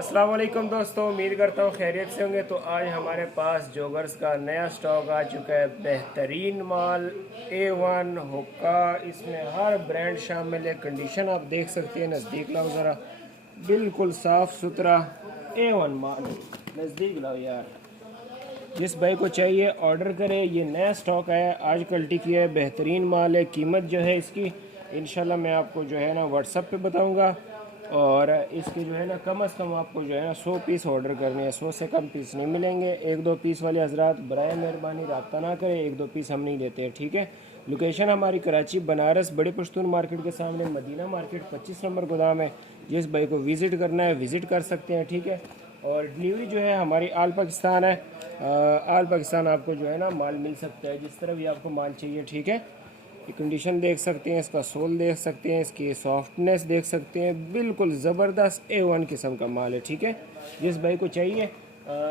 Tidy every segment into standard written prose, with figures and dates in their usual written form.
अस्सलाम वालेकुम दोस्तों, उम्मीद करता हूँ खैरियत से होंगे। तो आज हमारे पास जॉगर्स का नया स्टॉक आ चुका है। बेहतरीन माल A1 हुक्का, इसमें हर ब्रांड शामिल है। कंडीशन आप देख सकते हैं, नज़दीक लाओ ज़रा, बिल्कुल साफ़ सुथरा A1 माल। नज़दीक लाओ यार, जिस भाई को चाहिए ऑर्डर करे। ये नया स्टॉक आया, आज क्वालिटी किया है, बेहतरीन माल है। कीमत जो है इसकी इंशाल्लाह मैं आपको जो है ना व्हाट्सअप पे बताऊंगा। और इसके जो है ना कम से कम आपको जो है ना 100 पीस ऑर्डर करने हैं। 100 से कम पीस नहीं मिलेंगे। 1-2 पीस वाले हजरात बराए मेहरबानी रब्ता ना करें, 1-2 पीस हम नहीं देते हैं, ठीक है। लोकेशन हमारी कराची बनारस बड़े पश्तून मार्केट के सामने मदीना मार्केट 25 नंबर गोदाम है। जिस भाई को विज़िट करना है विज़िट कर सकते हैं, ठीक है। और डिलीवरी जो है हमारी आल पाकिस्तान है। आल पाकिस्तान आपको जो है ना माल मिल सकता है, जिस तरह भी आपको माल चाहिए, ठीक है। ये कंडीशन देख सकते हैं, इसका सोल देख सकते हैं, इसकी सॉफ्टनेस देख सकते हैं, बिल्कुल ज़बरदस्त A1 किस्म का माल है, ठीक है। जिस भाई को चाहिए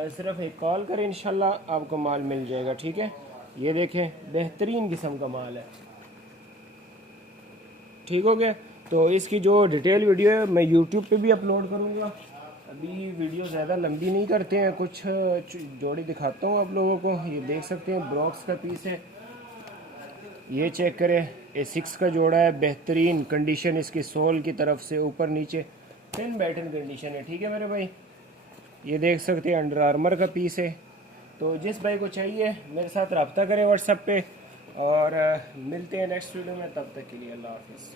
सिर्फ एक कॉल करें, इंशाल्लाह आपको माल मिल जाएगा, ठीक है। ये देखें, बेहतरीन किस्म का माल है, ठीक हो गया। तो इसकी जो डिटेल वीडियो है मैं यूट्यूब पे भी अपलोड करूँगा। अभी वीडियो ज़्यादा लंबी नहीं करते हैं, कुछ जोड़ी दिखाता हूँ आप लोगों को। ये देख सकते हैं ब्रॉक्स का पीस है, ये चेक करें। A6 का जोड़ा है, बेहतरीन कंडीशन इसकी सोल की तरफ से ऊपर नीचे टिन बैटन कंडीशन है, ठीक है मेरे भाई। ये देख सकते हैं अंडर आर्मर का पीस है। तो जिस भाई को चाहिए मेरे साथ रब्ता करें व्हाट्सएप पे। और मिलते हैं नेक्स्ट वीडियो में, तब तक के लिए अल्लाह हाफिज़।